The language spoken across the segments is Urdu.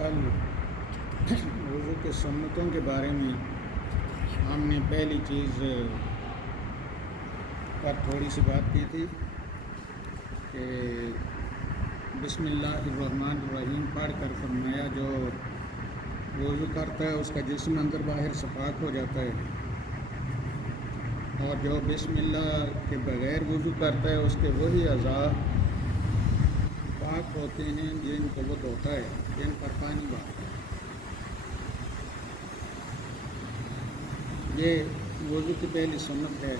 کل وضو کے سنتوں کے بارے میں ہم نے پہلی چیز پر تھوڑی سی بات کی تھی کہ بسم اللہ الرحمن الرحیم پڑھ کر فرمایا جو وضو کرتا ہے اس کا جسم اندر باہر صفاق ہو جاتا ہے، اور جو بسم اللہ کے بغیر وضو کرتا ہے اس کے وہی اعضاء پاک ہوتے ہیں جن کو وہ دھوتا ہے، جن پر پانی بہتا ہے۔ یہ وضو کی پہلی سنت ہے،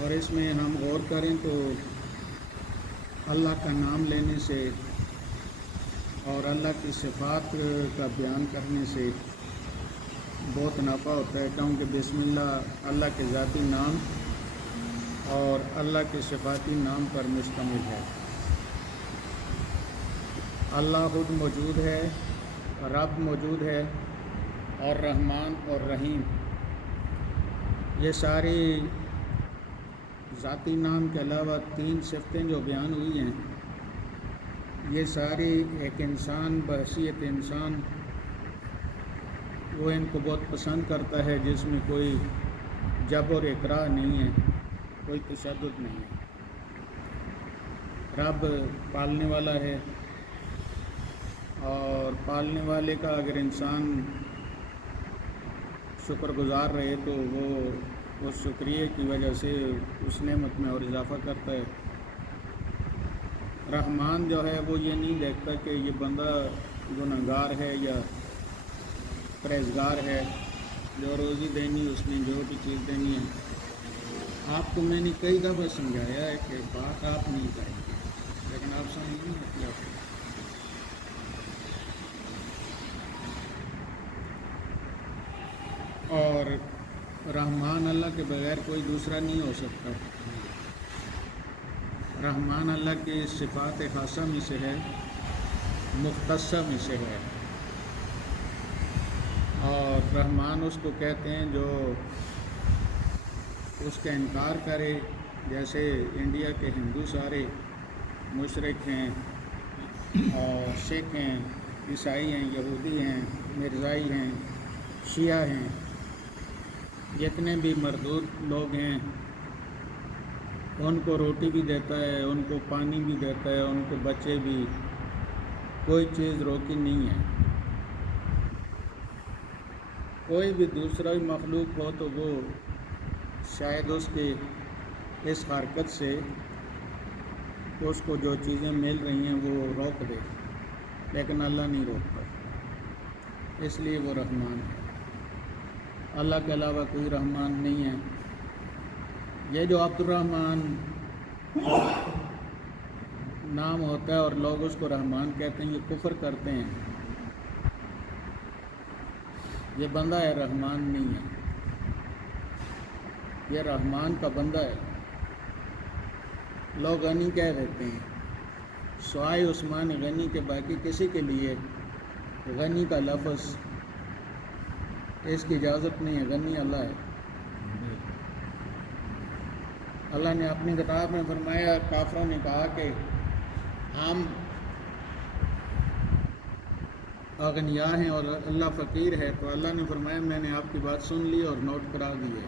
اور اس میں ہم غور کریں تو اللہ کا نام لینے سے اور اللہ کی صفات کا بیان کرنے سے بہت نفع ہوتا ہے، کیونکہ بسم اللہ اللہ کے ذاتی نام اور اللہ کے صفاتی نام پر مشتمل ہے۔ اللہ خود موجود ہے، رب موجود ہے، اور رحمان اور رحیم، یہ ساری ذاتی نام کے علاوہ تین صفتیں جو بیان ہوئی ہیں، یہ ساری ایک انسان بحیثیت انسان وہ ان کو بہت پسند کرتا ہے، جس میں کوئی جبر اور اکراہ نہیں ہے، کوئی تشدد نہیں ہے۔ رب پالنے والا ہے، اور پالنے والے کا اگر انسان شکر گزار رہے تو وہ اس شکریہ کی وجہ سے اس نعمت میں اور اضافہ کرتا ہے۔ رحمان جو ہے وہ یہ نہیں دیکھتا کہ یہ بندہ گنہگار ہے یا پرہیزگار ہے، جو روزی دینی اس نے جو بھی چیز دینی ہے۔ آپ کو میں نے کئی دفعہ سمجھایا ہے کہ بات آپ نہیں کریں گے، لیکن آپ سمجھ نہیں آتی آپ کو۔ اور رحمان اللہ کے بغیر کوئی دوسرا نہیں ہو سکتا۔ رحمان اللہ کی صفات خاصہ میں سے ہے، مختصہ میں سے ہے، اور رحمان اس کو کہتے ہیں جو اس کا انکار کرے، جیسے انڈیا کے ہندو سارے مشرک ہیں اور سکھ ہیں، عیسائی ہیں، یہودی ہیں، مرزائی ہیں، شیعہ ہیں، جتنے بھی مردود لوگ ہیں، ان کو روٹی بھی دیتا ہے، ان کو پانی بھی دیتا ہے، ان کو بچے بھی، کوئی چیز روکی نہیں ہے۔ کوئی بھی دوسرا مخلوق ہو تو وہ شاید اس کے اس حرکت سے اس کو جو چیزیں مل رہی ہیں وہ روک دے، لیکن اللہ نہیں روکتا، اس لیے وہ رحمان ہے۔ اللہ کے علاوہ کوئی رحمان نہیں ہے۔ یہ جو عبد الرحمن نام ہوتا ہے اور لوگ اس کو رحمان کہتے ہیں، یہ کفر کرتے ہیں، یہ بندہ ہے، رحمان نہیں ہے، یہ رحمان کا بندہ ہے۔ لوگ غنی کہہ دیتے ہیں، سوائے عثمان غنی کے باقی کسی کے لیے غنی کا لفظ اس کی اجازت نہیں ہے، غنی اللہ ہے۔ اللہ نے اپنی کتاب میں فرمایا، کافروں نے کہا کہ ہم اغنیاء ہیں اور اللہ فقیر ہے، تو اللہ نے فرمایا میں نے آپ کی بات سن لی اور نوٹ کرا دی ہے۔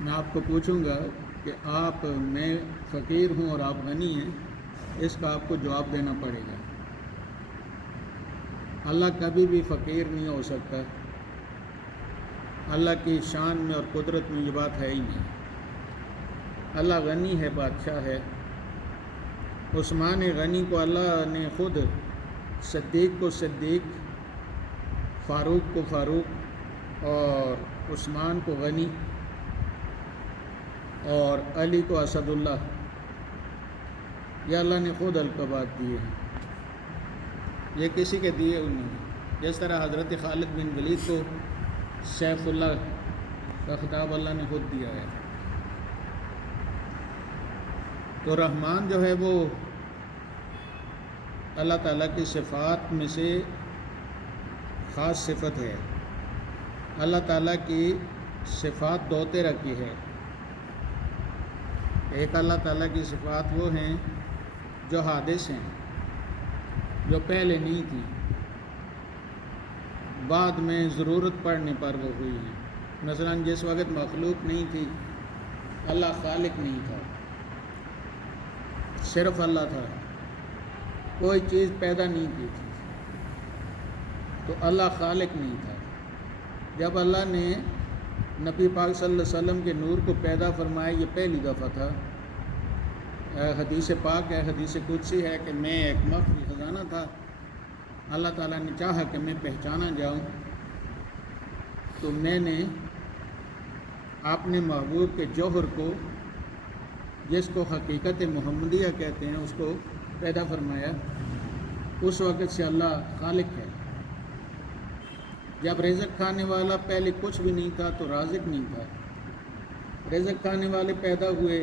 میں آپ کو پوچھوں گا کہ میں فقیر ہوں اور آپ غنی ہیں، اس کا آپ کو جواب دینا پڑے گا۔ اللہ کبھی بھی فقیر نہیں ہو سکتا، اللہ کی شان میں اور قدرت میں یہ بات ہے ہی نہیں۔ اللہ غنی ہے، بادشاہ ہے۔ عثمان غنی کو اللہ نے خود، صدیق کو صدیق، فاروق کو فاروق، اور عثمان کو غنی، اور علی کو اسد اللہ، یہ اللہ نے خود القابات دیے ہیں، یہ کسی کے دیے ہوئے نہیں۔ جس طرح حضرت خالد بن ولید کو سیف اللہ کا خطاب اللہ نے خود دیا ہے۔ تو رحمان جو ہے وہ اللہ تعالیٰ کی صفات میں سے خاص صفت ہے۔ اللہ تعالیٰ کی صفات دو طرح کی ہے۔ ایک اللہ تعالیٰ کی صفات وہ ہیں جو حادث ہیں، جو پہلے نہیں تھی، بعد میں ضرورت پڑنے پر وہ ہوئی ہیں۔ مثلا جس وقت مخلوق نہیں تھی، اللہ خالق نہیں تھا، صرف اللہ تھا، کوئی چیز پیدا نہیں کی تھی، تو اللہ خالق نہیں تھا۔ جب اللہ نے نبی پاک صلی اللہ علیہ وسلم کے نور کو پیدا فرمایا، یہ پہلی دفعہ تھا۔ حدیث پاک ہے، حدیث قدسی ہے کہ میں ایک مخفی خزانہ تھا، اللہ تعالیٰ نے چاہا کہ میں پہچانا جاؤں، تو میں نے اپنے محبوب کے جوہر کو، جس کو حقیقت محمدیہ کہتے ہیں، اس کو پیدا فرمایا۔ اس وقت سے اللہ خالق ہے۔ جب رزق کھانے والا پہلے کچھ بھی نہیں تھا تو رازق نہیں تھا، رزق کھانے والے پیدا ہوئے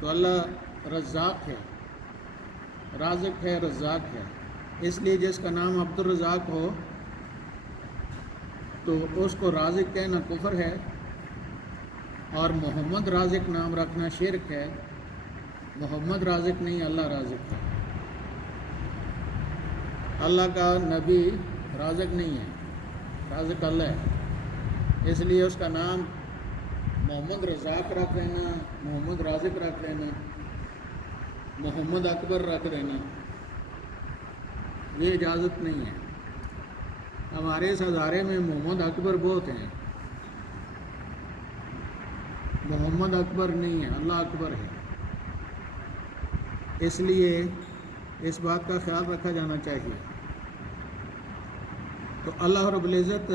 تو اللہ رزاق ہے، رازق ہے، رزاق ہے۔ اس لیے جس کا نام عبد الرزاق ہو تو اس کو رازق کہنا کفر ہے، اور محمد رازق نام رکھنا شرک ہے۔ محمد رازق نہیں، اللہ رازق ہے۔ اللہ کا نبی رازق نہیں ہے، رازق اللہ ہے۔ اس لیے اس کا نام محمد رزاق رکھ دینا، محمد رازق رکھ دینا، محمد اکبر رکھ دینا، یہ اجازت نہیں ہے۔ ہمارے اس ہزارے میں محمد اکبر بہت ہیں، محمد اکبر نہیں ہے، اللہ اکبر ہے۔ اس لیے اس بات کا خیال رکھا جانا چاہیے۔ تو اللہ رب العزت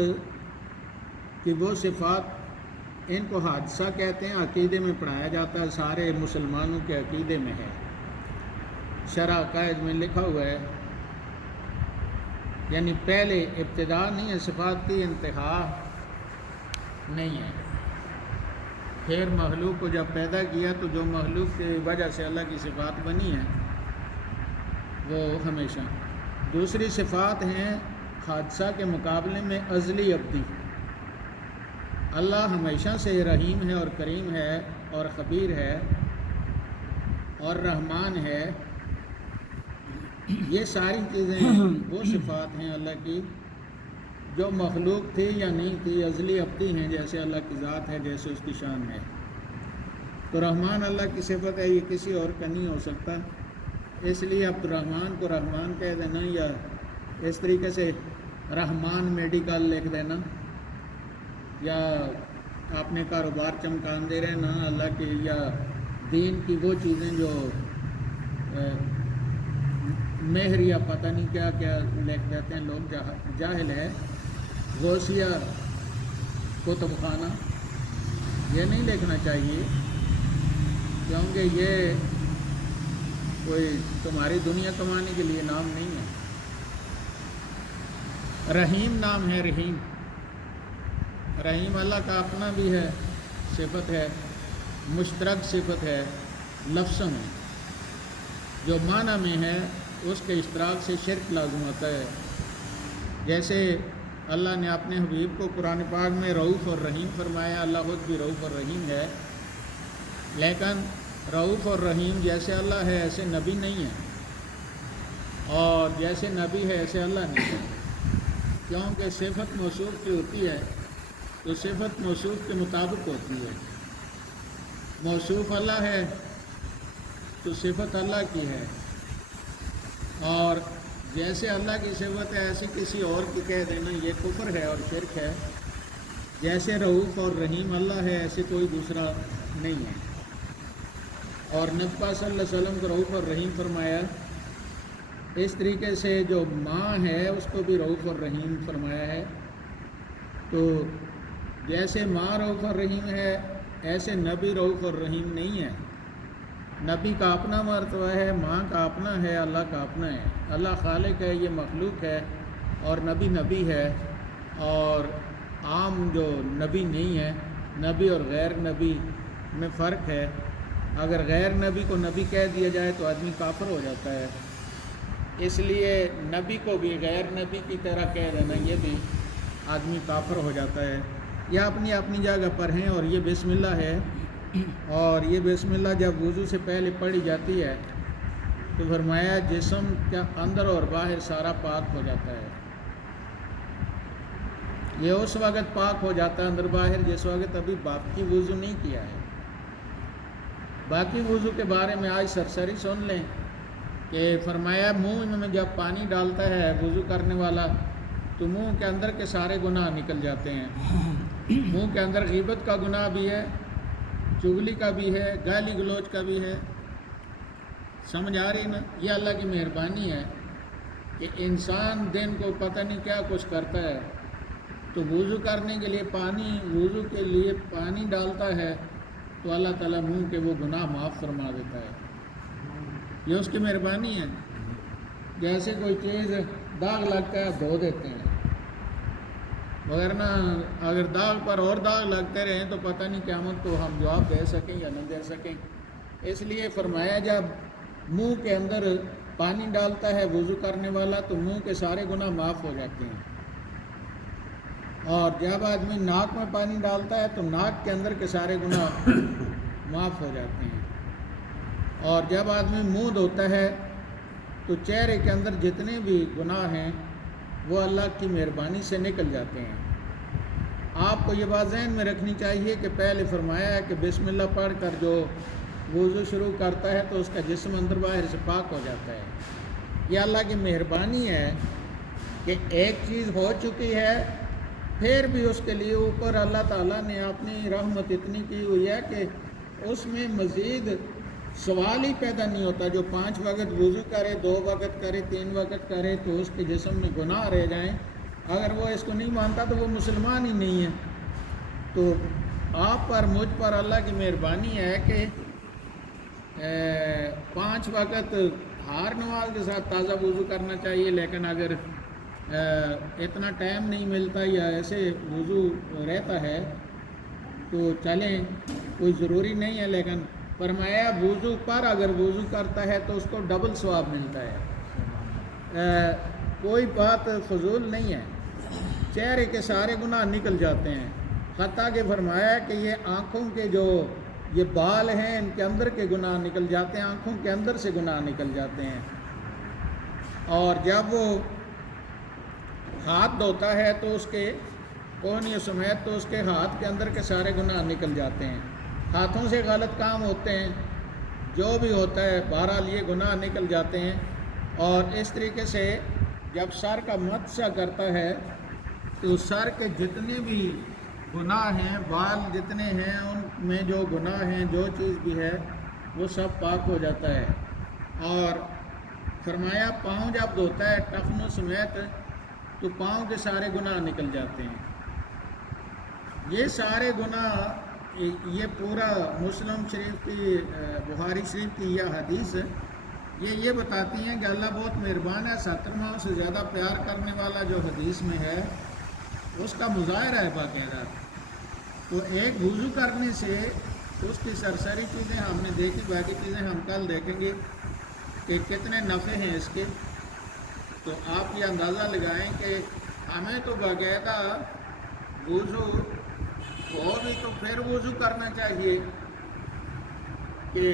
کی وہ صفات، ان کو حادثہ کہتے ہیں، عقیدے میں پڑھایا جاتا ہے، سارے مسلمانوں کے عقیدے میں ہے، شرح عقائد میں لکھا ہوا ہے۔ یعنی پہلے ابتدا نہیں ہے، صفات کی انتہا نہیں ہے۔ پھر مخلوق کو جب پیدا کیا تو جو مخلوق کی وجہ سے اللہ کی صفات بنی ہیں وہ ہمیشہ۔ دوسری صفات ہیں حادثہ کے مقابلے میں ازلی ابدی۔ اللہ ہمیشہ سے رحیم ہے اور کریم ہے اور خبیر ہے اور رحمان ہے۔ یہ ساری چیزیں وہ صفات ہیں اللہ کی جو مخلوق تھی یا نہیں تھی، ازلی ابدی ہیں، جیسے اللہ کی ذات ہے، جیسے اس کی شان ہے۔ تو رحمان اللہ کی صفت ہے، یہ کسی اور کا نہیں ہو سکتا۔ اس لیے عبد الرحمن کو رحمان کہہ دینا، یا اس طریقے سے رحمان میڈیکل لکھ دینا، یا اپنے کاروبار چمکاندے رہنا اللہ کے، یا دین کی وہ چیزیں جو مہر یا پتہ نہیں کیا کیا لکھ دیتے ہیں لوگ، جاہل ہے۔ غوثیہ کتب خانہ، یہ نہیں لکھنا چاہیے، کیونکہ یہ کوئی تمہاری دنیا کمانے کے لیے نام نہیں ہے۔ رحیم نام ہے، رحیم، رحیم اللہ کا اپنا بھی ہے، صفت ہے، مشترک صفت ہے، لفظاً ہے، جو معنی میں ہے اس کے اشتراک سے شرک لازم ہوتا ہے۔ جیسے اللہ نے اپنے حبیب کو قرآن پاک میں رؤوف اور رحیم فرمایا، اللہ خود بھی رؤوف اور رحیم ہے، لیکن رؤوف اور رحیم جیسے اللہ ہے ایسے نبی نہیں ہے، اور جیسے نبی ہے ایسے اللہ نہیں ہے، کیونکہ صفت موصوف کی ہوتی ہے تو صفت موصوف کے مطابق ہوتی ہے۔ موصوف اللہ ہے تو صفت اللہ کی ہے، اور جیسے اللہ کی صفت ہے ایسے کسی اور کی کہہ دینا یہ کفر ہے اور شرک ہے۔ جیسے رؤوف اور رحیم اللہ ہے ایسے کوئی دوسرا نہیں ہے۔ اور نبی صلی اللہ علیہ وسلم کو رؤوف اور رحیم فرمایا، اس طریقے سے جو ماں ہے اس کو بھی رؤوف اور رحیم فرمایا ہے۔ تو جیسے ماں رؤوف اور رحیم ہے ایسے نبی رؤوف اور رحیم نہیں ہے۔ نبی کا اپنا مرتبہ ہے، ماں کا اپنا ہے، اللہ کا اپنا ہے۔ اللہ خالق ہے، یہ مخلوق ہے، اور نبی نبی ہے۔ اور عام جو نبی نہیں ہے، نبی اور غیر نبی میں فرق ہے۔ اگر غیر نبی کو نبی کہہ دیا جائے تو آدمی کافر ہو جاتا ہے، اس لیے نبی کو بھی غیر نبی کی طرح کہہ دینا یہ بھی آدمی کافر ہو جاتا ہے۔ یہ اپنی اپنی جگہ پر ہیں، اور یہ بسم اللہ ہے، اور یہ بسم اللہ جب وضو سے پہلے پڑھی جاتی ہے تو فرمایا جسم کا اندر اور باہر سارا پاک ہو جاتا ہے. یہ اس وقت پاک ہو جاتا ہے اندر باہر جس وقت ابھی باقی وضو نہیں کیا ہے. باقی وضو کے بارے میں آج سرسری سن لیں کہ فرمایا منہ میں جب پانی ڈالتا ہے وضو کرنے والا تو منہ کے اندر کے سارے گناہ نکل جاتے ہیں. منہ کے اندر غیبت کا گناہ بھی ہے، چغلی کا بھی ہے، گالی گلوچ کا بھی ہے. سمجھ آ رہی نا؟ یہ اللہ کی مہربانی ہے کہ انسان دن کو پتہ نہیں کیا کچھ کرتا ہے، تو وضو کرنے کے لیے وضو کے لیے پانی ڈالتا ہے تو اللہ تعالیٰ منہ کے وہ گناہ معاف فرما دیتا ہے. یہ اس کی مہربانی ہے. جیسے کوئی چیز داغ لگتا ہے دھو دیتے ہیں، وغیرہ اگر داغ پر اور داغ لگتے رہیں تو پتہ نہیں قیامت کو ہم جواب دے سکیں یا نہ دے سکیں. اس لیے فرمایا جب منہ کے اندر پانی ڈالتا ہے وضو کرنے والا تو منہ کے سارے گناہ معاف ہو جاتے ہیں. اور جب آدمی ناک میں پانی ڈالتا ہے تو ناک کے اندر کے سارے گناہ معاف ہو جاتے ہیں. اور جب آدمی منہ دھوتا ہے تو چہرے کے اندر جتنے بھی گناہ ہیں وہ اللہ کی مہربانی سے نکل جاتے ہیں. آپ کو یہ بات ذہن میں رکھنی چاہیے کہ پہلے فرمایا ہے کہ بسم اللہ پڑھ کر جو وضو شروع کرتا ہے تو اس کا جسم اندر باہر سے پاک ہو جاتا ہے. یہ اللہ کی مہربانی ہے کہ ایک چیز ہو چکی ہے پھر بھی اس کے لیے اوپر اللہ تعالیٰ نے اپنی رحمت اتنی کی ہوئی ہے کہ اس میں مزید سوال ہی پیدا نہیں ہوتا. جو 5 وقت وضو کرے، 2 وقت کرے، 3 وقت کرے تو اس کے جسم میں گناہ رہ جائیں، اگر وہ اس کو نہیں مانتا تو وہ مسلمان ہی نہیں ہے. تو آپ پر مجھ پر اللہ کی مہربانی ہے کہ 5 وقت ہر نماز کے ساتھ تازہ وضو کرنا چاہیے. لیکن اگر اتنا ٹائم نہیں ملتا یا ایسے وضو رہتا ہے تو چلیں، کوئی ضروری نہیں ہے. لیکن فرمایا وضو پر اگر وضو کرتا ہے تو اس کو ڈبل ثواب ملتا ہے. کوئی بات فضول نہیں ہے. چہرے کے سارے گناہ نکل جاتے ہیں. حتیٰ کہ فرمایا کہ یہ آنکھوں کے جو یہ بال ہیں ان کے اندر کے گناہ نکل جاتے ہیں، آنکھوں کے اندر سے گناہ نکل جاتے ہیں. اور جب وہ ہاتھ دھوتا ہے تو اس کے کوہنی سمیت تو اس کے ہاتھ کے اندر کے سارے گناہ نکل جاتے ہیں. ہاتھوں سے غلط کام ہوتے ہیں، جو بھی ہوتا ہے بہرحال یہ گناہ نکل جاتے ہیں. اور اس طریقے سے جب سر کا مسح کرتا ہے تو سر کے جتنے بھی گناہ ہیں، بال جتنے ہیں ان میں جو گناہ ہیں، جو چیز بھی ہے وہ سب پاک ہو جاتا ہے. اور فرمایا پاؤں جب دھوتا ہے ٹخنوں سمیت تو پاؤں کے سارے گناہ نکل جاتے ہیں. یہ سارے گناہ یہ پورا مسلم شریف کی بخاری شریف کی یہ حدیث یہ بتاتی ہیں کہ اللہ بہت مہربان ہے. 70 ماہ سے زیادہ پیار کرنے والا جو حدیث میں ہے اس کا مظاہرہ ہے باقاعدہ. تو ایک وضو کرنے سے اس کی سرسری چیزیں ہم نے دیکھی، باقی چیزیں ہم کل دیکھیں گے کہ کتنے نفع ہیں اس کے. تو آپ یہ اندازہ لگائیں کہ ہمیں تو باقاعدہ وضو ہو بھی تو پھر وضو کرنا چاہیے کہ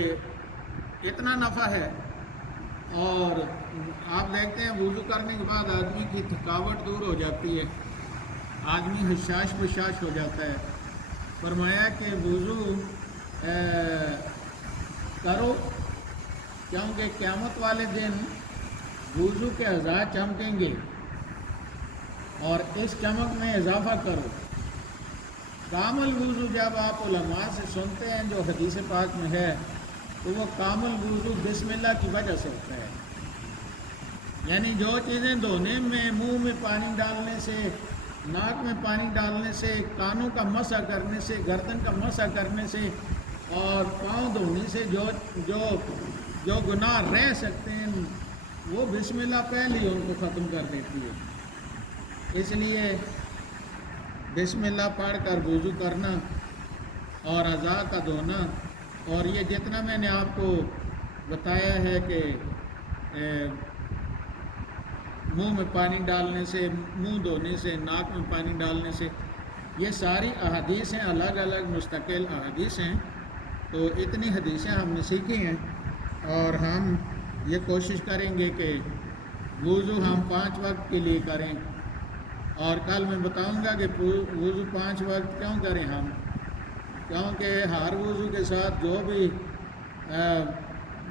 اتنا نفع ہے. اور آپ دیکھتے ہیں وضو کرنے کے بعد آدمی کی تھکاوٹ دور ہو جاتی ہے، آدمی حشاش بشاش ہو جاتا ہے. فرمایا کہ وضو کرو کیونکہ قیامت والے دن وضو کے اعضاء چمکیں گے اور اس چمک میں اضافہ کرو. کامل وضو جب آپ علماء سے سنتے ہیں جو حدیث پاک میں ہے تو وہ کامل وضو بسم اللہ کی وجہ سے ہوتا ہے. یعنی جو چیزیں دھونے میں، منہ میں پانی ڈالنے سے، ناک میں پانی ڈالنے سے، کانوں کا مسح کرنے سے، گردن کا مسح کرنے سے اور پاؤں دھونے سے جو گناہ رہ سکتے ہیں وہ بسم اللہ پہلے ہی ان کو ختم کر دیتی ہے. اس لیے بسم اللہ پڑھ کر وضو کرنا اور اعضاء کا دھونا، اور یہ جتنا میں نے آپ کو بتایا ہے کہ منہ میں پانی ڈالنے سے، منہ دھونے سے، ناک میں پانی ڈالنے سے، یہ ساری احادیث ہیں، الگ الگ مستقل احادیث ہیں. تو اتنی حدیثیں ہم نے سیکھی ہیں اور ہم یہ کوشش کریں گے کہ وضو ہم 5 وقت کے لیے کریں، اور کل میں بتاؤں گا کہ وضو 5 وقت کیوں کریں ہم، کیونکہ ہر وضو کے ساتھ جو بھی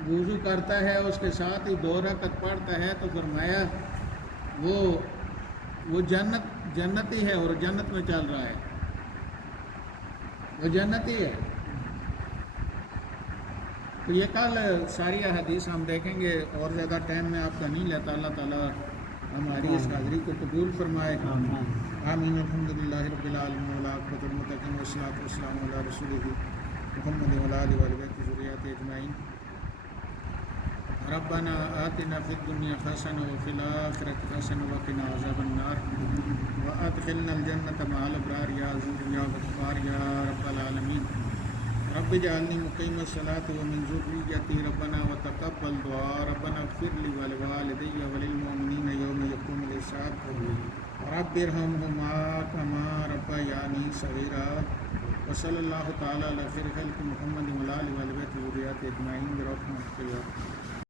وضو کرتا ہے اس کے ساتھ ہی 2 رکعت پڑھتا ہے، تو فرمایا وہ جنتی ہے اور جنت میں چل رہا ہے، وہ جنتی ہے۔ تو یہ کل ساری حدیث ہم دیکھیں گے، اور زیادہ ٹائم میں آپ کا نہیں لیتا۔ اللہ تعالیٰ ہماری اس حاضری کو قبول فرمائے، آمین۔ الحمدللہ رب العالمین والعاقبۃ للمتقین والصلاۃ والسلام علی رسولہ محمد وعلی آلہ وآل بیتہ وذریتہ اجمعین۔ ربنا آتنا فی الدنیا حسنہ وفی الآخرۃ حسنہ وقنا عذاب النار وادخلنا الجنۃ مع الابرار یا عزیز یا غفار یا رب العالمین۔ رب اجعلنی مقیم الصلاۃ ومن ذریتی ربنا وتقبل دعاء ربنا اغفر لی ولوالدی وللمؤمنین یوم یقوم الحساب رب ارحمہما کما ربیانی صغیرا۔ وصلی اللہ تعالیٰ علی خیر خلق محمد وعلی آلہ وصحبہ اجمعین برحمتک یا